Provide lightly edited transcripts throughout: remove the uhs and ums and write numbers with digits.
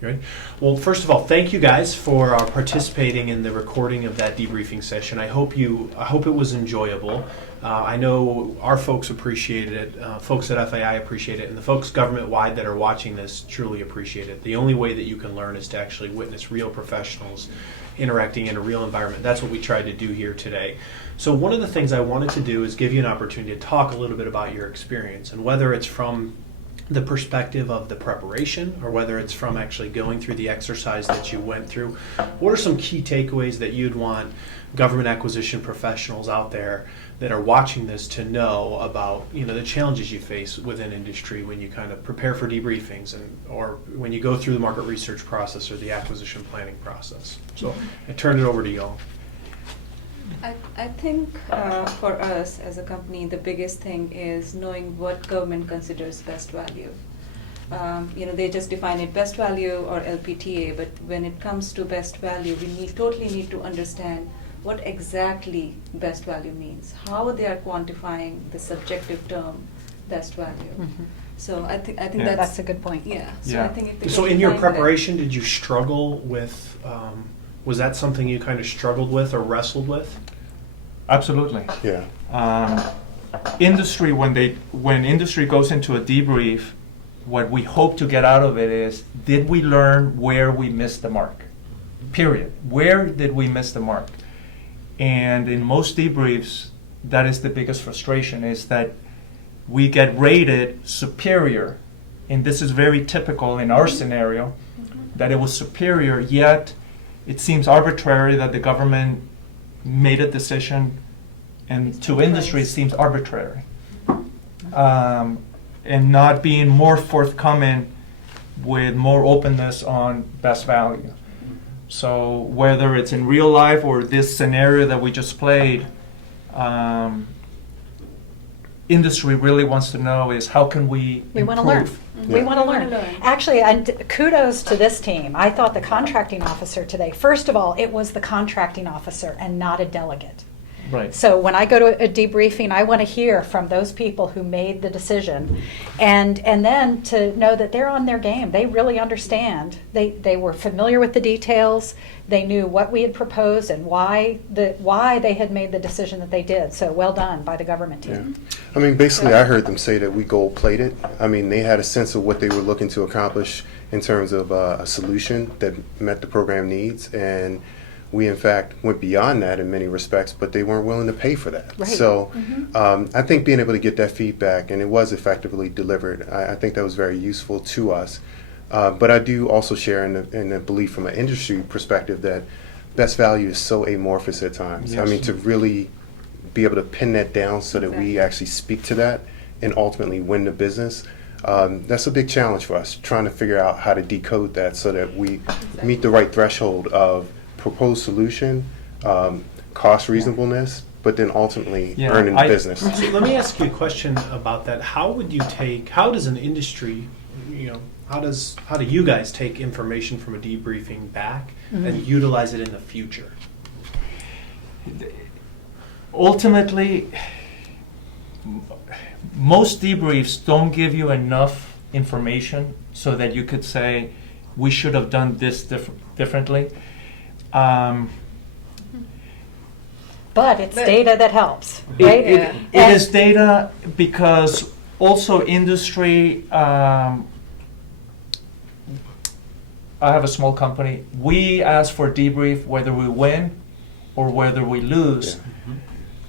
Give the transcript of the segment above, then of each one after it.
You ready? Well, first of all, thank you guys for participating in the recording of that debriefing session. I hope it was enjoyable. I know our folks appreciated it, folks at FAI appreciate it, and the folks government-wide that are watching this truly appreciate it. The only way that you can learn is to actually witness real professionals interacting in a real environment. That's what we tried to do here today. So one of the things I wanted to do is give you an opportunity to talk a little bit about your experience, and whether it's from the perspective of the preparation or whether it's from actually going through the exercise that you went through. What are some key takeaways that you'd want government acquisition professionals out there that are watching this to know about, the challenges you face within industry when you kind of prepare for debriefings or when you go through the market research process or the acquisition planning process? So I turn it over to y'all. I think for us as a company, the biggest thing is knowing what government considers best value. They just define it best value or LPTA, but when it comes to best value, we totally need to understand what exactly best value means, how they are quantifying the subjective term best value. Mm-hmm. So I think that's a good point. Yeah. So Yeah. I think if they So can in your define that- preparation, did you struggle with, was that something you kind of struggled with or wrestled with? Absolutely. Yeah. Industry, when industry goes into a debrief, what we hope to get out of it is, did we learn where we missed the mark? Period. Where did we miss the mark? And in most debriefs, that is the biggest frustration, is that we get rated superior, and this is very typical in our scenario, that it was superior, yet it seems arbitrary that the government made a decision, and to industry it seems arbitrary. And not being more forthcoming with more openness on best value. So whether it's in real life or this scenario that we just played, industry really wants to know is how can we want to learn. improve? We want to We wanna learn. learn. Actually, and kudos to this team. I thought the contracting officer today, first of all, it was the contracting officer and not a delegate. Right. So when I go to a debriefing, I want to hear from those people who made the decision, and then to know that they're on their game. They really understand. They were familiar with the details. They knew what we had proposed and why they had made the decision that they did. So well done by the government Yeah. team. I mean, basically, I heard them say that we gold-plated. I mean, they had a sense of what they were looking to accomplish in terms of a solution that met the program needs, and we, in fact, went beyond that in many respects, but they weren't willing to pay for that. Right. So I think being able to get that feedback, and it was effectively delivered, I think that was very useful to us. But I do also share in the belief from an industry perspective that best value is so amorphous at times. I Yes. mean, to really be able to pin that down so that we Exactly. actually speak to that and ultimately win the business, that's a big challenge for us, trying to figure out how to decode that so that we meet the right threshold of proposed solution, cost reasonableness, but then ultimately Yeah, earning the I- business. So let me ask you a question about that. How does an industry, how do you guys take information from a debriefing back and utilize it in the future? Ultimately, most debriefs don't give you enough information so that you could say, we should have done this differently. But it's But- data that helps, It- right? It And- is data because also industry, I have a small company. We ask for debrief whether we win or whether we lose,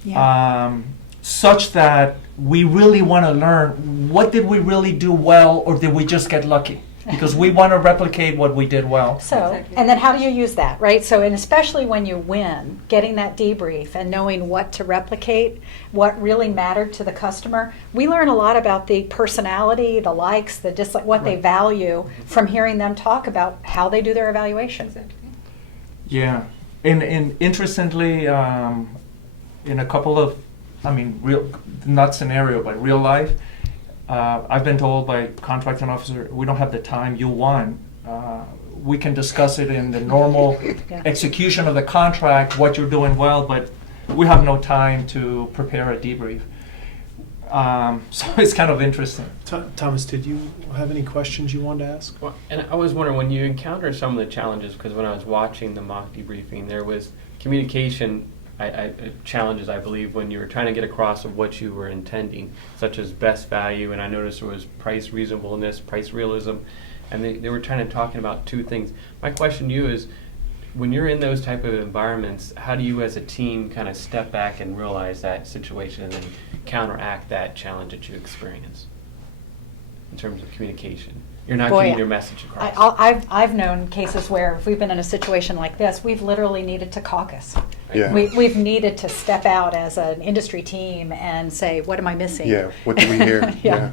Yeah. such that we really want to learn, what did we really do well, or did we just get lucky? Because we want to replicate what we did well. So, Exactly. and then how do you use that, right? So, and especially when you win, getting that debrief and knowing what to replicate, what really mattered to the customer. We learn a lot about the personality, the likes, the dislike, what they Right. value from hearing them talk about how they do their evaluation. Exactly. Yeah, and interestingly, in a couple of, real, not scenario, but real life, I've been told by contracting officer, we don't have the time, you won. We can discuss it in the normal Yeah. execution of the contract, what you're doing well, but we have no time to prepare a debrief. So it's kind of interesting. Thomas, did you have any questions you wanted to ask? Well, and I was wondering, when you encounter some of the challenges, because when I was watching the mock debriefing, there was communication challenges, I believe, when you were trying to get across of what you were intending, such as best value, and I noticed there was price reasonableness, price realism, and they were trying to talking about two things. My question to you is, when you're in those type of environments, how do you as a team kind of step back and realize that situation and then counteract that challenge that you experience in terms of communication? You're not Boy, getting your message across. I've known cases where if we've been in a situation like this, we've literally needed to caucus. Yeah. We've needed to step out as an industry team and say, what am I missing? Yeah, what do we hear? Yeah.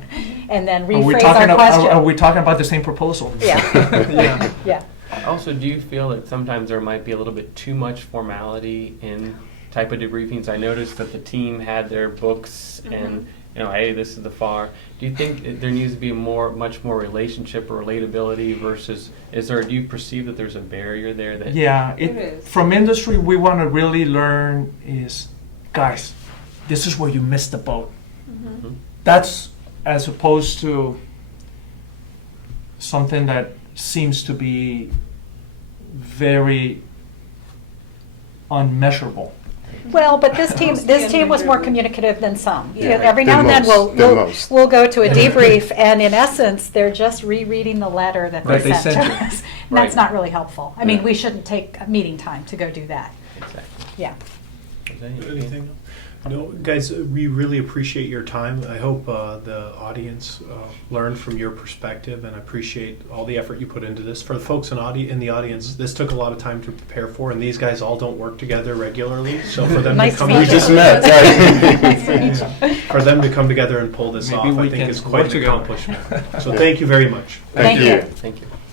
And then Are we rephrase talking our question. are we talking about the same proposal? Yeah. Yeah. Yeah. Also, do you feel that sometimes there might be a little bit too much formality in type of debriefings? I noticed that the team had their books and, hey, this is the FAR. Do you think there needs to be much more relationship or relatability versus, do you perceive that there's a barrier there that? Yeah, There is. from industry, we want to really learn is, guys, this is where you missed the boat. Mhm. That's as opposed to something that seems to be very unmeasurable. Well, but this Must be team was more unmeasurable. communicative than some. Yeah. Every now and Than then most, than most. we'll go to a debrief, and in essence, they're just rereading the letter that Right, they they sent sent to you. us. And that's Right. not really helpful. I mean, Yeah. we shouldn't take a meeting time to go do that. Exactly. Yeah. Is that anything? Anything? No, guys, we really appreciate your time. I hope the audience learned from your perspective, and I appreciate all the effort you put into this. For the folks in the audience, this took a lot of time to prepare for, and these guys all don't work together regularly. So for them Nice to to come, meet We you. just met, right? Nice to meet you. for them to come together and pull this Maybe off, we I think can is quite work an together. accomplishment. So thank you very much. Thank you. Thank you.